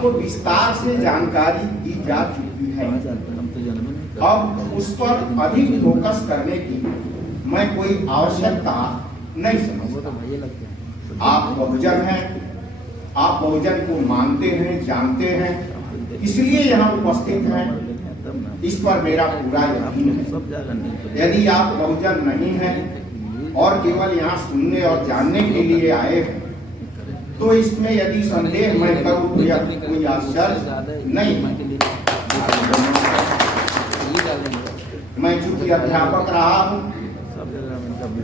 आपको विस्तार से जानकारी दी जा चुकी है। अब उस पर अधिक फोकस करने की मैं कोई आवश्यकता नहीं समझता। आप बहुजन हैं, आप बहुजन को मानते हैं, जानते हैं, इसलिए यहाँ उपस्थित हैं, इस पर मेरा पूरा यकीन है। यदि आप बहुजन नहीं हैं और केवल यहाँ सुनने और जानने के लिए आए हैं, तो इसमें यदि संदेह मैं करूँ तो यह कोई आश्चर्य नहीं। मैं चूंकि अध्यापक रहा हूँ,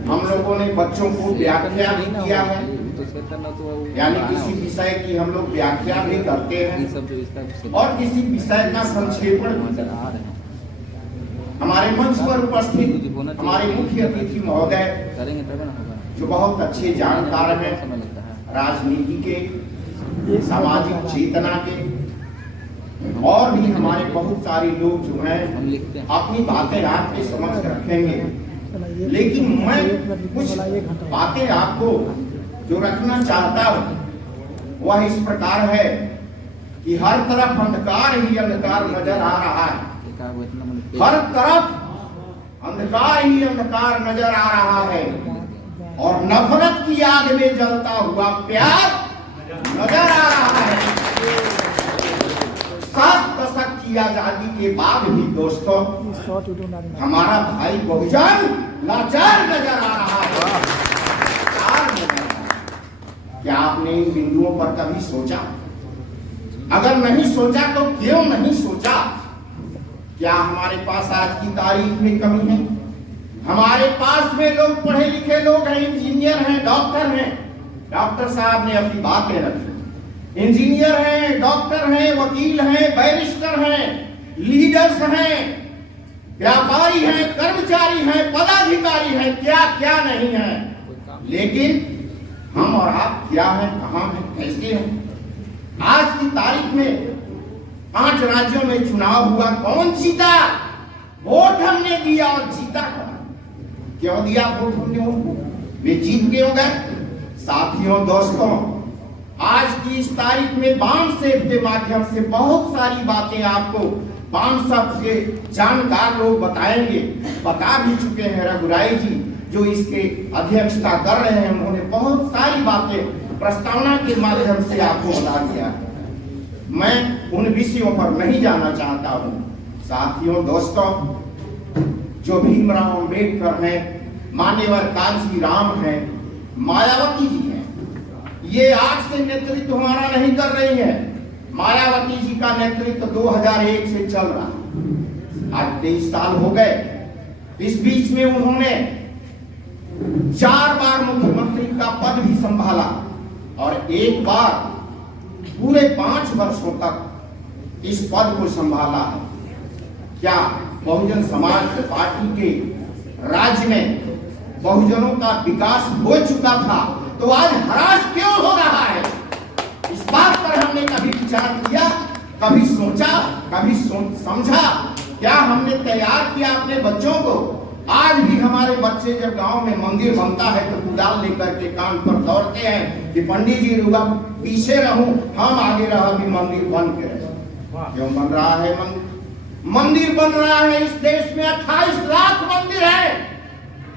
हम लोगों ने बच्चों को व्याख्या भी किया है, यानी किसी विषय की हम लोग व्याख्या भी करते हैं और किसी विषय का संक्षेपण भी करते हैं। हमारे मंच पर उपस्थित हमारे मुख्य अतिथि महोदय जो बहुत अच्छे जानकार हैं राजनीति के, सामाजिक चेतना के, और भी हमारे बहुत सारे लोग जो हैं अपनी बातें आपके समक्ष रखेंगे। लेकिन मैं कुछ बातें आपको जो रखना चाहता हूँ वह इस प्रकार है कि हर तरफ अंधकार ही अंधकार नजर आ रहा है। हर तरफ अंधकार ही अंधकार नजर आ रहा है और नफरत की आग में जलता हुआ प्यार नजर आ रहा है। 7 दशक की आजादी के बाद भी दोस्तों हमारा भाई बहुजन लाचार नजर आ रहा है। क्या आपने इन बिंदुओं पर कभी सोचा? अगर नहीं सोचा तो क्यों नहीं सोचा? क्या हमारे पास आज की तारीख में कमी है? हमारे पास में लोग पढ़े लिखे लोग हैं, इंजीनियर हैं, डॉक्टर हैं। डॉक्टर साहब ने अपनी बातें रखी। इंजीनियर हैं, डॉक्टर हैं, वकील हैं, बैरिस्टर हैं, लीडर्स हैं, व्यापारी हैं, कर्मचारी हैं, पदाधिकारी हैं, क्या क्या नहीं है। लेकिन हम और आप क्या हैं, कहां हैं, कैसे हैं? आज की तारीख में 5 राज्यों में चुनाव हुआ, कौन जीता? वोट हमने दिया और जीता कौन? क्यों दिया वोट हमने उनको? वे जीत क्यों गए? साथियों, दोस्तों, आज की इस तारीख में बामसेफ के माध्यम से बहुत सारी बातें आपको बामसेफ के जानकार लोग बताएंगे, बता भी चुके हैं। रघुराई जी जो इसके अध्यक्षता कर रहे हैं, उन्होंने बहुत सारी बातें प्रस्तावना के माध्यम से आपको बता दिया। मैं उन विषयों पर नहीं जाना चाहता हूं। साथियों, दोस्तों, जो भीमराव अंबेडकर हैं, मान्यवर कांशीराम हैं, मायावती जी हैं, ये आज से नेतृत्व हमारा नहीं कर रही है। मायावती जी का नेतृत्व 2001 से चल रहा है। आज 23 साल हो गए। इस बीच में उन्होंने 4 बार मुख्यमंत्री का पद भी संभाला और एक बार पूरे 5 वर्षों तक इस पद को संभाला है। क्या बहुजन समाज पार्टी के राज्य में बहुजनों का विकास हो चुका था तो आज ह्रास क्यों हो रहा है? इस बात पर हमने कभी विचार किया, कभी सोचा, कभी समझा? क्या हमने तैयार किया अपने बच्चों को? आज भी हमारे बच्चे जब गांव में मंदिर बनता है तो कुदाल लेकर के कान पर दौड़ते हैं कि पंडित जी रुका पीछे रहूं, हम आगे रहा भी मंदिर बन के रहे। क्यों बन रहा है मंदिर बन रहा है। इस देश में 28 लाख मंदिर है।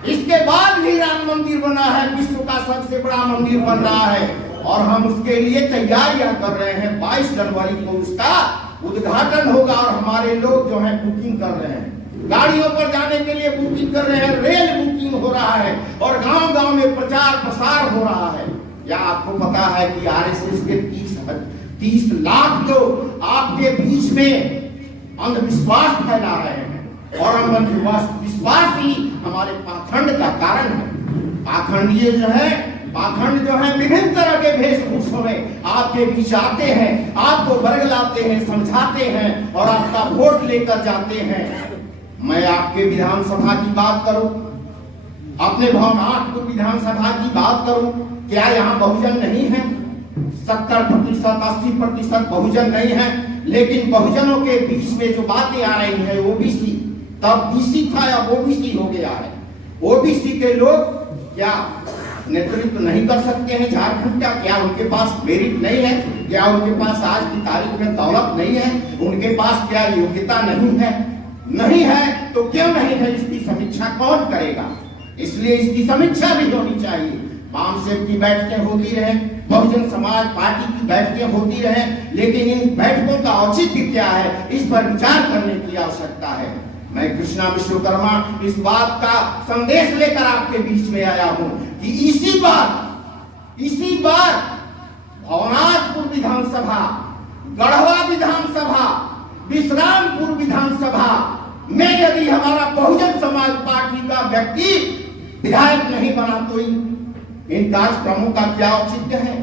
इसके बाद भी राम मंदिर बना है, विश्व का सबसे बड़ा मंदिर बन रहा है और हम उसके लिए तैयारियां कर रहे हैं। 22 जनवरी को उसका उद्घाटन होगा और हमारे लोग जो है बुकिंग कर रहे हैं, गाड़ियों पर जाने के लिए बुकिंग कर रहे हैं, रेल बुकिंग हो रहा है और गांव गांव में प्रचार प्रसार हो रहा है। क्या आपको पता है कि आरएसएस के 30 लाख लोग आपके बीच में अंधविश्वास फैला रहे हैं और अंधविश्वास ही हमारे पाखंड का कारण है। पाखंडीय जो है, पाखंड जो है विभिन्न तरह के वेशभूषों में आपके बीच आते हैं, आपको बरगलाते हैं, समझाते हैं और आपका वोट लेकर जाते हैं। मैं आपके विधानसभा की बात करूं, अपने भवनाथ विधानसभा की बात करूं, क्या यहाँ बहुजन नहीं है? 70%, 80% बहुजन नहीं है, लेकिन बहुजनों के बीच में जो बातें आ रही हैं, ओबीसी, तब बीसी था, अब ओबीसी हो गया है। ओबीसी के लोग क्या नेतृत्व नहीं कर सकते हैं झारखंड का? क्या उनके पास मेरिट नहीं है? क्या उनके पास आज की तारीख में दौलत नहीं है? उनके पास क्या योग्यता नहीं है? नहीं है तो क्यों नहीं है, इसकी समीक्षा कौन करेगा? इसलिए इसकी समीक्षा भी होनी चाहिए। बामसेव की बैठकें होती रहे, बहुजन समाज पार्टी की बैठकें होती रहे, लेकिन इन बैठकों का औचित्य क्या है, इस पर विचार करने की आवश्यकता है। मैं कृष्णा विश्वकर्मा इस बात का संदेश लेकर आपके बीच में आया हूं कि इसी बार भवनाथपुर विधानसभा, गढ़वा विधानसभा, विश्रामपुर विधानसभा में यदि हमारा बहुजन समाज पार्टी का व्यक्ति विधायक नहीं बना तो इन कार्यक्रमों का क्या औचित्य है?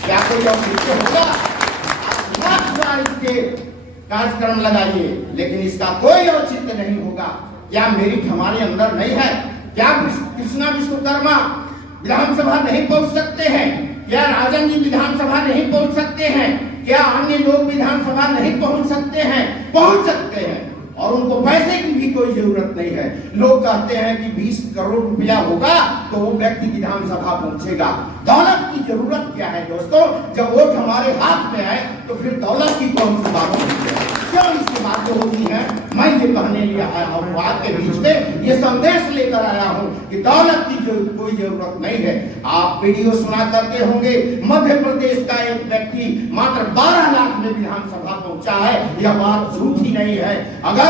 क्या कोई औचित्य होगा? इसके कार्यक्रम लगाइए, लेकिन इसका कोई औचित्य नहीं होगा। क्या मेरिट हमारे अंदर नहीं है? क्या कृष्णा विश्वकर्मा विधानसभा नहीं पहुंच सकते हैं? क्या राजन जी विधानसभा नहीं पहुंच सकते हैं? क्या अन्य लोग विधानसभा नहीं पहुंच सकते हैं? पहुंच सकते हैं, और उनको पैसे की भी कोई जरूरत नहीं है। लोग कहते हैं कि 20 करोड़ रुपया होगा तो वो व्यक्ति विधानसभा पहुंचेगा। दौलत की जरूरत क्या है दोस्तों? जब वोट हमारे हाथ में आए तो फिर दौलत की कौन सी बात होती है? क्यों इसकी बातें होती हैं? मैं ये कहने लिए आया हूँ आपके बीच में, ये संदेश लेकर आया हूँ कि दौलत की कोई जरूरत नहीं है। आप वीडियो सुना करते होंगे, मध्य प्रदेश का एक व्यक्ति मात्र 12 लाख में विधानसभा पहुंचा है। यह बात झूठी नहीं है। अगर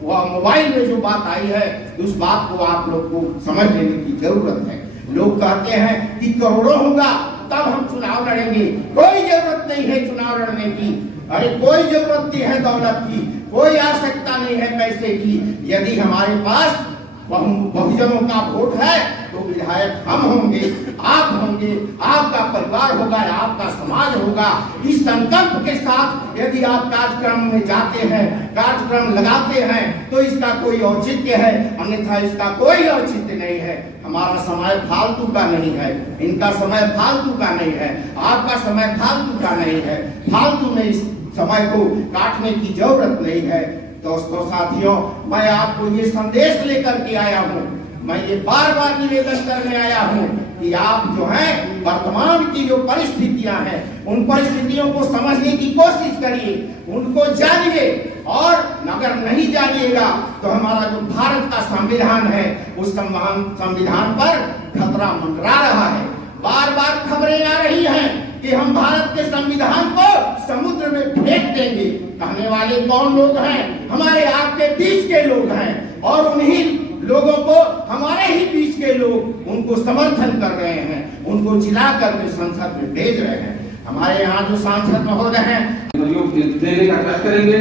वह मोबाइल में जो बात आई है, उस बात को आप लोग को समझ लेने की जरूरत है। लोग कहते हैं कि करोड़ों होगा तब हम चुनाव लड़ेंगे। कोई जरूरत नहीं है चुनाव लड़ने की। अरे कोई जरूरत नहीं है दौलत की, कोई आवश्यकता नहीं है पैसे की। यदि हमारे पास बहुजनों का वोट है तो विधायक हम होंगे, आप होंगे, आपका परिवार होगा, आपका समाज होगा। इस संकल्प के साथ यदि आप कार्यक्रम में जाते हैं, कार्यक्रम लगाते हैं, तो इसका कोई औचित्य है, अन्यथा इसका कोई औचित्य नहीं है। हमारा समय फालतू का नहीं है, इनका समय फालतू का नहीं है, आपका समय फालतू का नहीं है। फालतू में इस समय को काटने की जरूरत नहीं है। दोस्तों साथियों, मैं आपको ये संदेश लेकर के आया हूँ, मैं ये बार बार निवेदन करने आया हूँ कि आप जो है वर्तमान की जो परिस्थितियां हैं, उन परिस्थितियों को समझने की कोशिश करिए, उनको जानिए। और अगर नहीं जानिएगा तो हमारा जो भारत का संविधान है, उस संविधान पर खतरा मंडरा रहा है। बार बार खबरें आ रही हैं कि हम भारत के संविधान को समुद्र में फेंक देंगे। कहने वाले कौन लोग हैं? हमारे आपके बीच के लोग हैं, और उन्हीं लोगों को हमारे ही बीच के लोग उनको समर्थन कर रहे हैं, उनको जिला करके संसद में भेज रहे हैं। हमारे यहाँ जो सांसद महोदय हैं देने का प्रयास करेंगे।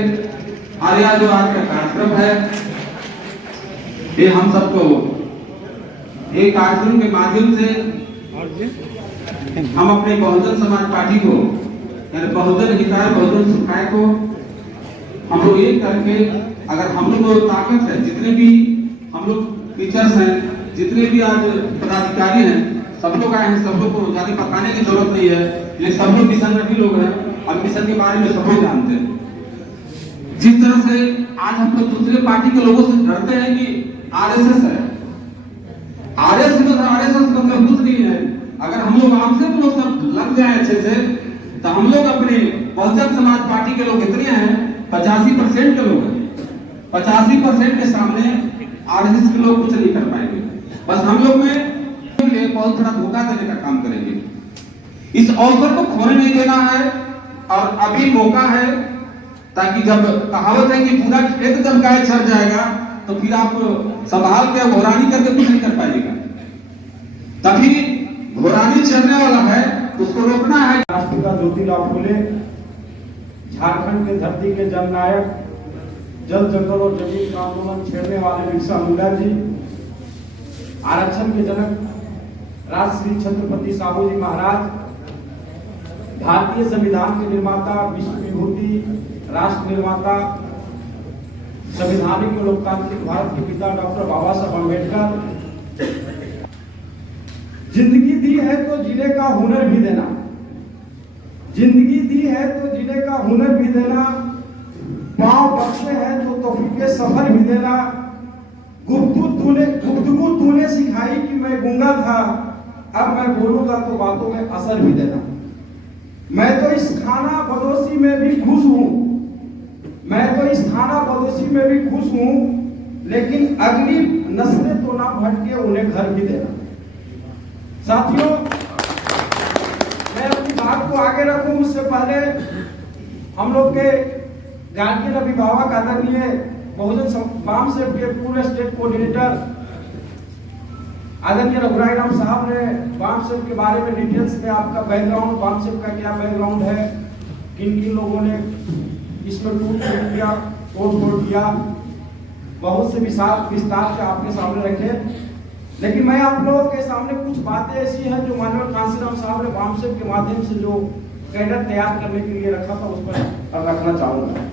और यह जो आज का कार्यक्रम है, ये हम सबको एक कार्यक्रम के माध्यम से हम अपने बहुजन समाज पार्टी को, यानी बहुजन हिताय बहुजन सुखाय को हम लोग एक करके, अगर हम लोग को ताकत है, जितने भी हम लोग टीचर्स हैं, जितने भी आज पदाधिकारी हैं, सब लोग आए हैं। सब लोग को ज्यादा बताने की जरूरत नहीं है, ये सब लोग मिशनरी लोग हैं और मिशन के बारे में सब लोग जानते हैं। जिस तरह से आज हम लोग दूसरे पार्टी के लोगों से डरते हैं कि आरएसएस है, आरएसएस मतलब कुछ नहीं है। अगर हम लोग आपसे लोग सब लग जाए अच्छे से, तो हम लोग अपने बहुजन समाज पार्टी के लोग इतने हैं, 85% के लोग हैं। 85% के सामने आरएसएस के लोग कुछ नहीं कर पाएंगे। बस हम लोग में बहुत बड़ा धोखा देने का काम करेंगे। इस अवसर को खोने नहीं देना है, और अभी मौका है, ताकि जब कहावत है कि पूरा खेत जब गाय चर जाएगा तो फिर आप संभाल के घोरानी करके कुछ नहीं कर पाएगा। तभी घोरानी चलने वाला है, उसको रोकना है। राष्ट्रपिता ज्योतिराव फुले, झारखंड के धरती के जननायक, जल जंगल और जमीन का आंदोलन छेड़ने वाले बिरसा मुंडा जी, आरक्षण के जनक राजश्री छत्रपति साहू जी महाराज, भारतीय संविधान के निर्माता, विश्व विभूति, राष्ट्र निर्माता, संवैधानिक लोकतांत्रिक भारत के पिता डॉक्टर बाबा साहब अम्बेडकर, जिंदगी दी है तो जीने का हुनर भी देना, जिंदगी दी है तो जीने का हुनर भी देना, पांव बख्शे हैं तो तौफीके सफर भी देना, गुफ्तगू गुफ्तगू तूने सिखाई कि मैं गूंगा था, अब मैं बोलूंगा तो बातों में असर भी देना। मैं तो इस खाना बदोशी में भी खुश हूं, मैं तो इस खाना बदोशी में भी खुश हूं, लेकिन अगली नस्लें तो ना भटके, उन्हें घर भी देना। साथियों, मैं अपनी बात को आगे रखूं उससे पहले हम लोग के गार्जियन अभिभावक आदरणीय बहुजन वाम सेव के पूर्व स्टेट कोऑर्डिनेटर आदरणीय रघुराई राम साहब ने वाम सेव के बारे में डिटेल्स में आपका बैकग्राउंड, वाम सेव का क्या बैकग्राउंड है, किन किन लोगों ने इसमें तोड़ फोड़ किया, बहुत से विस्तार से आपके सामने रखे। लेकिन मैं आप लोगों के सामने कुछ बातें ऐसी हैं जो माननीय कांसीराम साहब ने वाम सेव के माध्यम से जो कैडर तैयार करने के लिए रखा था उस पर रखना चाहूंगा।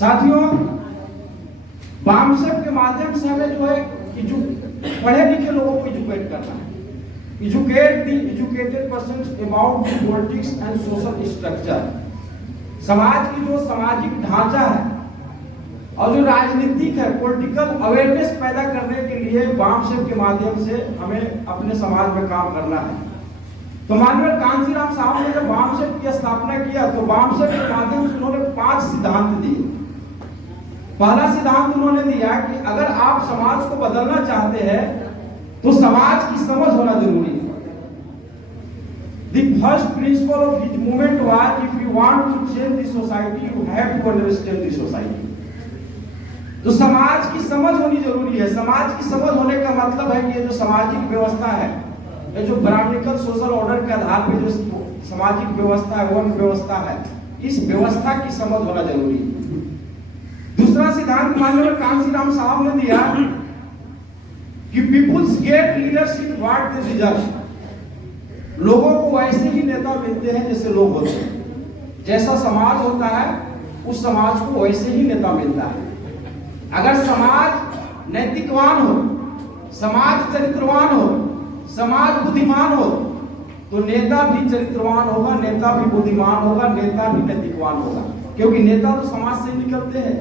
साथियों, वाम सेव के माध्यम से हमें जो है पढ़े लिखे लोगों को एजुकेट करना है, educate the educated persons about the politics and social structure. समाज की जो सामाजिक ढांचा है और जो राजनीतिक है, पॉलिटिकल अवेयरनेस पैदा करने के लिए वाम सेव के माध्यम से हमें अपने समाज में काम करना है। तो माननीय कांसीराम साहब ने जब वाम सेव की स्थापना किया तो वाम सेव के माध्यम से उन्होंने 5 सिद्धांत दिए। पहला सिद्धांत उन्होंने दिया कि अगर आप समाज को बदलना चाहते हैं तो समाज की समझ होना जरूरी है। The first principle of his movement was, if you want to change the society, you have to understand the society. तो समाज की समझ होनी जरूरी है। समाज की समझ होने का मतलब है कि ये जो सामाजिक व्यवस्था है, ये जो ब्राह्मणिकल सोशल ऑर्डर के आधार पर जो सामाजिक व्यवस्था है, वर्ण व्यवस्था है, इस व्यवस्था की समझ होना जरूरी है। दूसरा सिद्धांत माननीय कांसीराम साहब ने दिया कि peoples get leadership what they deserve. लोगों को वैसे ही नेता मिलते हैं जैसे लोग होते हैं। जैसा समाज होता है उस समाज को वैसे ही नेता मिलता है। अगर समाज नैतिकवान हो, समाज चरित्रवान हो, समाज बुद्धिमान हो तो नेता भी चरित्रवान होगा, नेता भी बुद्धिमान होगा, नेता भी नैतिकवान होगा, क्योंकि नेता तो समाज से निकलते हैं।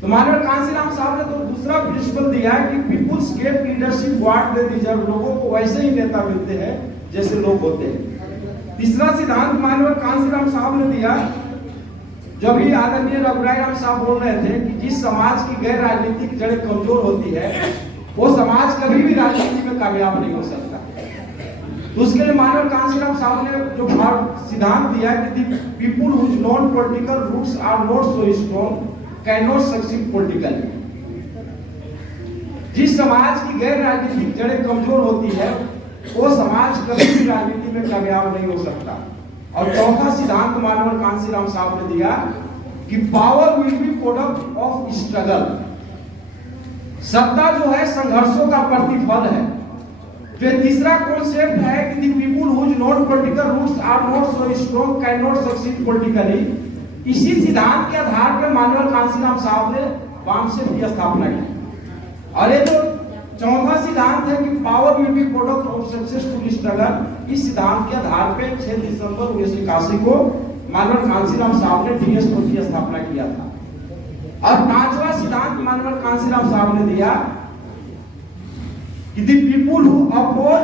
तो माननीय कांसीराम साहब ने तो दूसरा प्रिंसिपल दिया कि peoples get leadership what they deserve. लोगों को वैसे ही नेता मिलते हैं जैसे लोग होते हैं। तीसरा सिद्धांत माननीय कांसीराम साहब ने दिया, जो भी आदरणीय रघुराई राम साहब बोल रहे थे कि जिस समाज की गैर राजनीतिक जड़ें कमजोर होती है वो समाज कभी भी राजनीति में कामयाब नहीं हो सकता। तो उसके लिए माननीय कांसीराम साहब ने जो सिद्धांत दिया कि people whose non political roots are not so strong can not succeed politically. जिस समाज की गैर राजनीतिक जड़ें कमजोर होती है वो समाज कभी भी राजनीति में कामयाब नहीं हो सकता। और चौथा सिद्धांत माननीय कांसीराम साहब ने दिया कि power will be product of struggle. सत्ता जो है संघर्षों का प्रतिफल है। जो तीसरा कॉन्सेप्ट है कि the people whose not political roots are not so strong can not succeed politically. इसी सिद्धांत के आधार पर माननीय कांसीराम साहब ने वाम सेव की स्थापना की। और ये जो चौथा सिद्धांत है कि power will be product of successful struggle, इस सिद्धांत के आधार पर 6 दिसंबर 1981 को माननीय कांसीराम साहब ने डीएसओ की स्थापना किया था। और 5वां सिद्धांत माननीय कांसीराम साहब ने दिया कि the people who oppose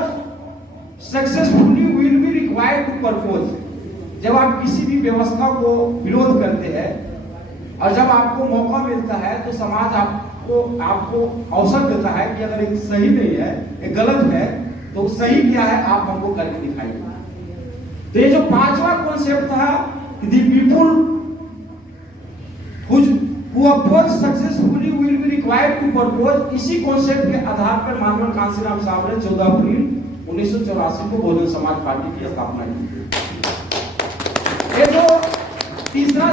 successfully will be required to purpose. जब आप किसी भी व्यवस्था को विरोध करते हैं और जब आपको मौका मिलता है तो समाज आपको अवसर देता है कि अगर ये सही नहीं है, ये गलत है, तो सही क्या है आप हमको करके दिखाइए। तो ये जो 5वां कॉन्सेप्ट था कि the people who oppose successfully will be required to propose, इसी कॉन्सेप्ट के आधार पर माननीय कांसीराम साहब ने 14 अप्रैल 1984 को बहुजन समाज पार्टी की स्थापना की। ये जो तीसरा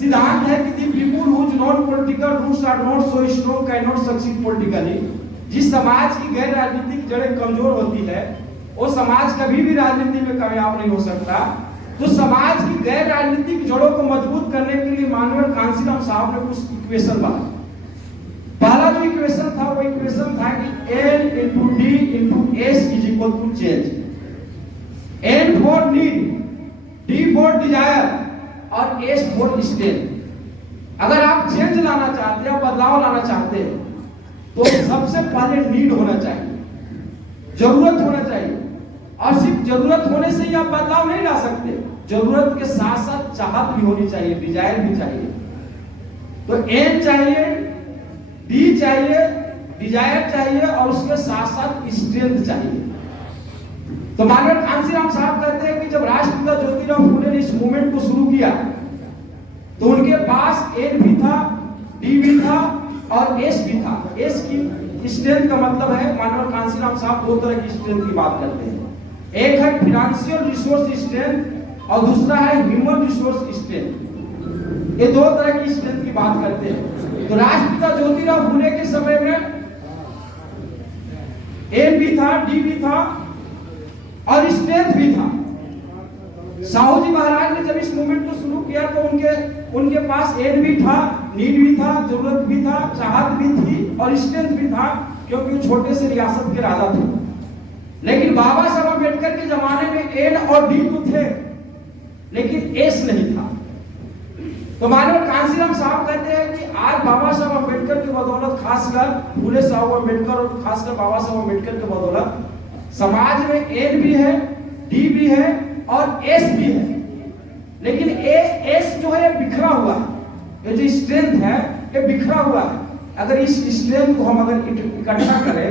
सिद्धांत है कि the people whose non political roots are not so strong can not succeed politically. जिस समाज की गैर राजनीतिक जड़ें कमजोर होती है वो समाज कभी भी राजनीति में कामयाब नहीं हो सकता। तो समाज की गैर राजनीतिक जड़ों को मजबूत करने के लिए माननीय कांसीराम साहब ने कुछ इक्वेशन बनाए। पहला जो इक्वेशन था वो इक्वेशन था कि N into D into S is equal to change। N for need, D for desire और S for state। अगर आप चेंज लाना चाहते हैं, बदलाव लाना चाहते हैं, तो सबसे पहले नीड होना चाहिए, जरूरत होना चाहिए। और सिर्फ जरूरत होने से ही आप बदलाव नहीं ला सकते, जरूरत के साथ साथ चाहत भी होनी चाहिए, डिजायर भी चाहिए। तो एम चाहिए, डी चाहिए, डिजायर चाहिए और उसके साथ साथ स्ट्रेंथ चाहिए। तो माननीय कांशीराम साहब कहते हैं कि जब राष्ट्रपिता ज्योतिराव फुले ने इस मूवमेंट को शुरू किया तो उनके पास एन भी था, डी भी था और एस भी था। एस की स्ट्रेंथ का मतलब है, माननीय कांशीराम साहब दो तरह की स्ट्रेंथ की बात करते हैं, एक है फाइनेंशियल रिसोर्स स्ट्रेंथ और दूसरा है ह्यूमन रिसोर्स स्ट्रेंथ। ये दो तरह की स्ट्रेंथ की बात करते हैं। तो राष्ट्रपिता ज्योतिराव फुले के समय में एन भी था, डी भी था और स्ट्रेंथ भी था। साहू जी महाराज ने जब इस मूवमेंट को शुरू किया तो उनके पास एन भी था, नीड भी था, जरूरत भी था, चाहत भी थी और स्ट्रेंथ भी था, क्योंकि वो छोटे से रियासत के राजा थे। लेकिन बाबा साहब अम्बेडकर के जमाने में एन और डी तो थे लेकिन एस नहीं था। तो माननीय कांशीराम साहब कहते हैं कि आज बाबा साहब अम्बेडकर की बदौलत, खासकर फुले साहब अम्बेडकर और खासकर बाबा साहब अम्बेडकर की बदौलत समाज में एन भी है, डी भी है और एस भी है। लेकिन एस जो है बिखरा हुआ है, ये जो स्ट्रेंथ है ये बिखरा हुआ है। अगर इस स्ट्रेंथ को हम अगर इकट्ठा करें,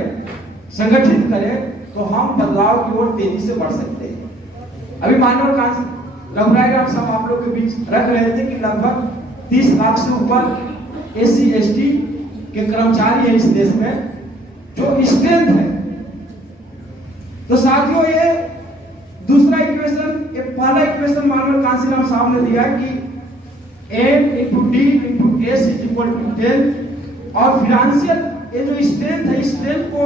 संगठित करें तो हम बदलाव की ओर तेजी से बढ़ सकते हैं। अभी माननीय रघुराई राम साहब आप लोग के बीच रख रहे थे कि लगभग 30 लाख से ऊपर एससी एसटी के कर्मचारी है इस देश में, जो स्ट्रेंथ है। तो साथियों, ये दूसरा इक्वेशन, ये पहला इक्वेशन माननीय कांशीराम साहब ने दिया कि N into D into S is equal to 10। और फाइनेंशियल ये जो स्ट्रेंथ है, स्ट्रेंथ को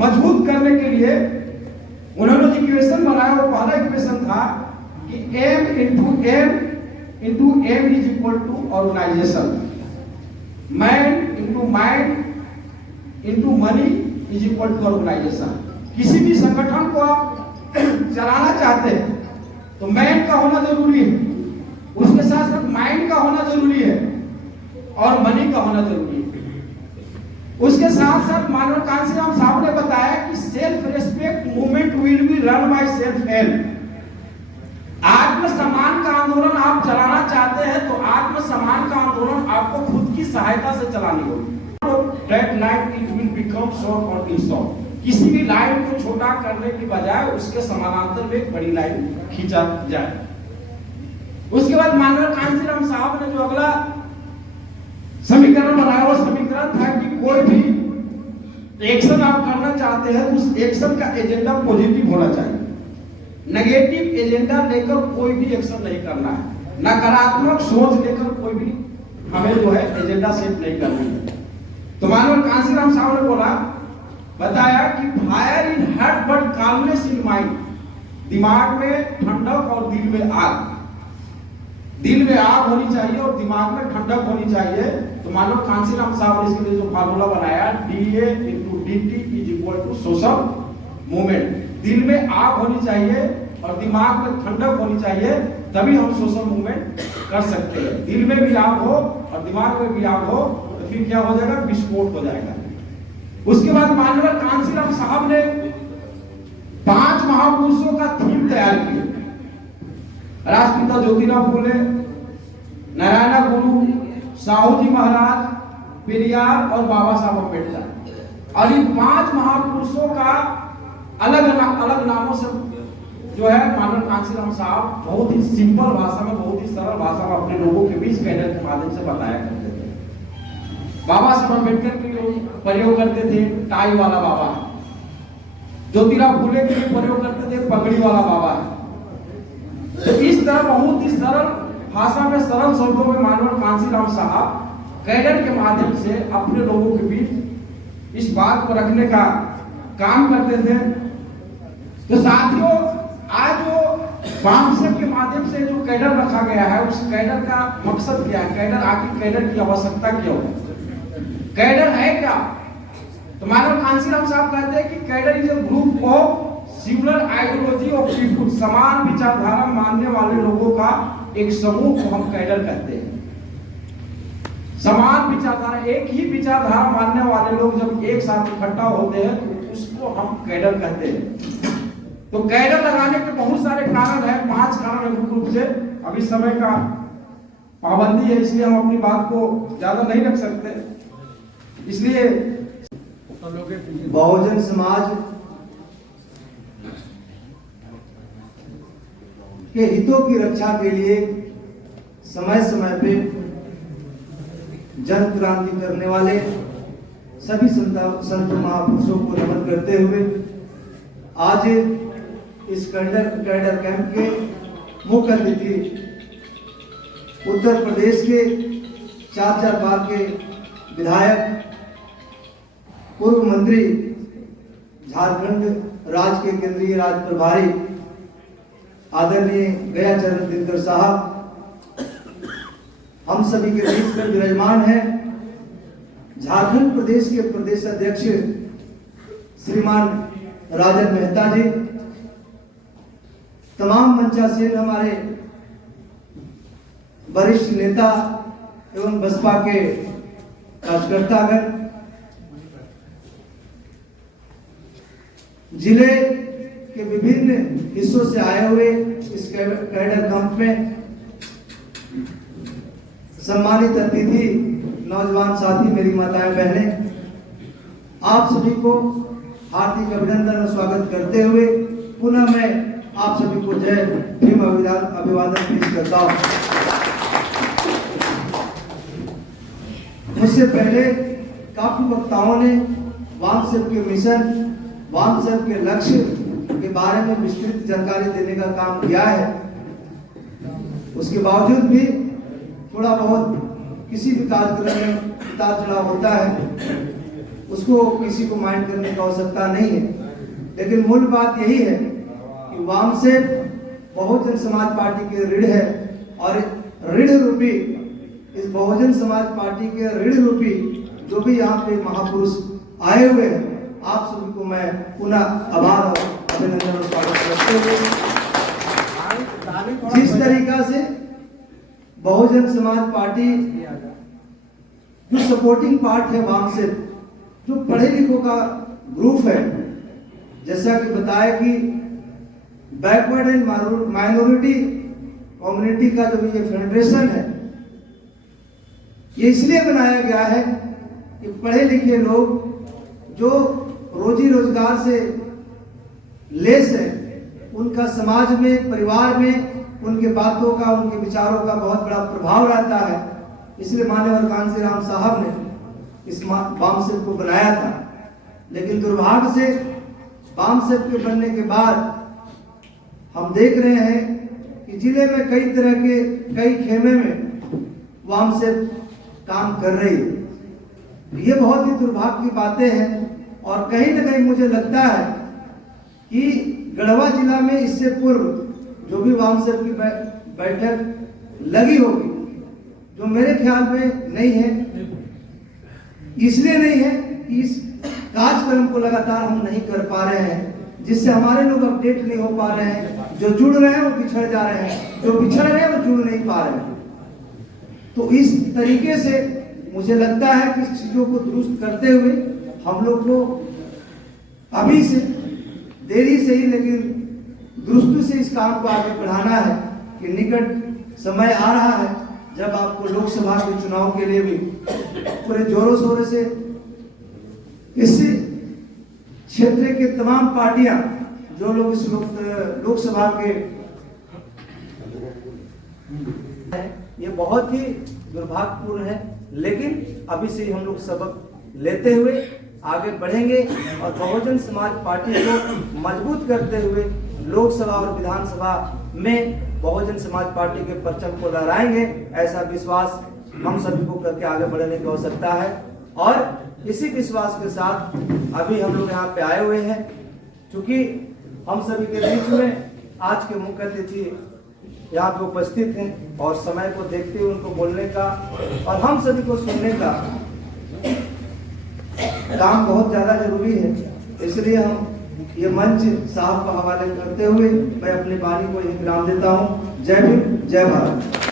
मजबूत करने के लिए उन्होंने जो इक्वेशन बनाया वो पहला इक्वेशन था कि M into M is equal to organisation, man into mind into money is equal to organisation. किसी भी संगठन को आप चलाना चाहते हैं तो मैन का होना जरूरी है, उसके साथ साथ माइंड का होना जरूरी है और मनी का होना जरूरी है। उसके साथ साथ माननीय कांशीराम साहब ने बताया कि self respect movement will be run by self help. आत्मसम्मान का आंदोलन आप चलाना चाहते हैं तो आत्मसम्मान का आंदोलन आपको खुद की सहायता से चलानी होगी। That line it will become short or short। किसी भी लाइन को छोटा करने की बजाय उसके समानांतर में एक बड़ी लाइन खींचा जाए। उसके बाद माननीय कांशीराम साहब ने जो अगला समीकरण बनाया वो समीकरण था कि कोई भी एक्शन आप करना चाहते हैं उस एक्शन का एजेंडा पॉजिटिव होना चाहिए। नेगेटिव एजेंडा लेकर कोई भी एक्शन नहीं करना है, नकारात्मक सोच लेकर कोई भी हमें जो है एजेंडा सेट नहीं करना है। तो माननीय कांशीराम साहब ने बताया कि fire in heart but calmness in mind. दिमाग में ठंडक और दिल में आग, दिल में आग होनी चाहिए और दिमाग में ठंडक होनी चाहिए। तो माननीय कांशीराम साहब ने इसके लिए जो फार्मूला बनाया, DA into DT is equal to social movement. दिल में आग होनी चाहिए और दिमाग में ठंडक होनी चाहिए, तभी हम सोशल मूवमेंट कर सकते हैं। दिल में भी आग हो और दिमाग में भी आग हो तो फिर क्या हो जाएगा, विस्फोट हो जाएगा। उसके बाद माननीय कांशीराम साहब ने 5 महापुरुषों का थीम तैयार किया। राष्ट्रपिता ज्योतिराव फुले, नारायण गुरु, साहू जी महाराज, पेरियार और बाबा साहब अम्बेडकर। और इन 5 महापुरुषों का अलग अलग नामों से जो है माननीय कांशीराम साहब बहुत ही सिंपल भाषा में, बहुत ही सरल भाषा में अपने लोगों के बीच कैडर के माध्यम से बताया करते थे। बाबा साहब अम्बेडकर के लिए प्रयोग करते थे टाई वाला बाबा, ज्योतिराव फुले के लिए प्रयोग करते थे पगड़ी वाला बाबा। तो इस तरह बहुत ही सरल भाषा में, सरल शब्दों में माननीय कांशीराम साहब कैडर के माध्यम से अपने लोगों के बीच इस बात को रखने का काम करते थे। तो साथियों, आज जो बामसेप के माध्यम से जो कैडर रखा गया है उस कैडर का मकसद क्या है, कैडर आखिर कैडर की आवश्यकता क्यों है, कैडर है क्या? तो माननीय कांशीराम साहब कहते हैं कि cadre is a group of similar ideology of people. समान विचारधारा मानने वाले लोगों का एक समूह को हम कैडर कहते हैं। समान विचारधारा, एक ही विचारधारा मानने वाले लोग जब एक साथ इकट्ठा होते हैं तो उसको हम कैडर कहते हैं। तो कैडर लगाने के बहुत सारे कारण हैं, 5 कारण है मुख्य रूप से। अभी समय का पाबंदी है इसलिए हम अपनी बात को ज्यादा नहीं रख सकते, इसलिए बहुजन समाज के हितों की रक्षा के लिए समय समय पे जन क्रांति करने वाले सभी संत महापुरुषों को नमन करते हुए आज इस कैडर कैंप के मुख्य अतिथि उत्तर प्रदेश के 4 बार के विधायक, पूर्व मंत्री, झारखंड राज्य के केंद्रीय राज्य प्रभारी आदरणीय गयाचरण दिनकर साहब हम सभी के बीच में विराजमान है। झारखंड प्रदेश के प्रदेश अध्यक्ष श्रीमान राजन मेहता जी, तमाम मंचासीन हमारे वरिष्ठ नेता एवं बसपा के कार्यकर्तागण, जिले के विभिन्न हिस्सों से आए हुए इस कैडर कैंप में सम्मानित अतिथि, नौजवान साथी, मेरी माताएं बहनें, आप सभी को हार्दिक अभिनंदन और स्वागत करते हुए पुनः मैं आप सभी को जय भीम अभिवादन पेश करता हूं। मुझसे पहले काफी वक्ताओं ने वामसेव के मिशन, वामसेव के लक्ष्य के बारे में विस्तृत जानकारी देने का काम किया है। उसके बावजूद भी थोड़ा बहुत किसी भी कार्यक्रम में उतार चढ़ाव होता है, उसको किसी को माइंड करने की आवश्यकता नहीं है। लेकिन मूल बात यही है कि वामसेव बहुजन समाज पार्टी के ऋण है और ऋण रूपी, इस बहुजन समाज पार्टी के ऋण रूपी जो भी यहाँ पे महापुरुष आए हुए हैं, आप सभी को मैं पुनः आभार और अभिनंदन और स्वागत करते हुए, जिस तरीका से बहुजन समाज पार्टी जो सपोर्टिंग पार्ट है वामसेव, जो पढ़े लिखों का ग्रुप है, जैसा कि बताया कि बैकवर्ड एंड माइनॉरिटी कम्युनिटी का जो ये फेडरेशन है, ये इसलिए बनाया गया है कि पढ़े लिखे लोग जो रोजी रोजगार से लेस है, उनका समाज में, परिवार में उनके बातों का, उनके विचारों का बहुत बड़ा प्रभाव रहता है। इसलिए मान्यवर कांसी राम साहब ने इस वामसेव को बनाया था। लेकिन दुर्भाग्य से वामसेव के बनने के बाद हम देख रहे हैं कि जिले में कई तरह के, कई खेमे में वामसेव काम कर रही है। ये बहुत ही दुर्भाग्य की बातें हैं और कहीं न कहीं मुझे लगता है कि गढ़वा जिला में इससे पूर्व जो भी वामसेव की बैठक लगी होगी, जो मेरे ख्याल में नहीं है, इसलिए नहीं है कि इस कार्यक्रम को लगातार हम नहीं कर पा रहे हैं, जिससे हमारे लोग अपडेट नहीं हो पा रहे हैं। जो जुड़ रहे हैं वो पिछड़ जा रहे हैं, जो पिछड़ रहे हैं वो जुड़ नहीं पा रहे हैं। तो इस तरीके से मुझे लगता है कि चीजों को दुरुस्त करते हुए हम लोग को अभी से, देरी से ही लेकिन दुरुस्ती से इस काम को आगे बढ़ाना है कि निकट समय आ रहा है जब आपको लोकसभा के चुनाव के लिए भी पूरे जोरों शोरों से इस क्षेत्र के तमाम पार्टियां, जो लोग इस लोकसभा के, ये बहुत ही दुर्भाग्यपूर्ण है। लेकिन अभी से हम लोग सबक लेते हुए आगे बढ़ेंगे और बहुजन समाज पार्टी को मजबूत करते हुए लोकसभा और विधानसभा में बहुजन समाज पार्टी के परचम को लहराएंगे। ऐसा विश्वास हम सभी को करके आगे बढ़ने की आवश्यकता है और इसी विश्वास के साथ अभी हम लोग यहाँ पे आए हुए हैं। चूंकि हम सभी के बीच में आज के मुख्य अतिथि यहाँ पे उपस्थित हैं और समय को देखते हुए उनको बोलने का और हम सभी को सुनने का काम बहुत ज्यादा जरूरी है, इसलिए हम ये मंच साहब को हवाले करते हुए मैं अपनी वाणी को विराम देता हूँ। जय भीम, जय भारत।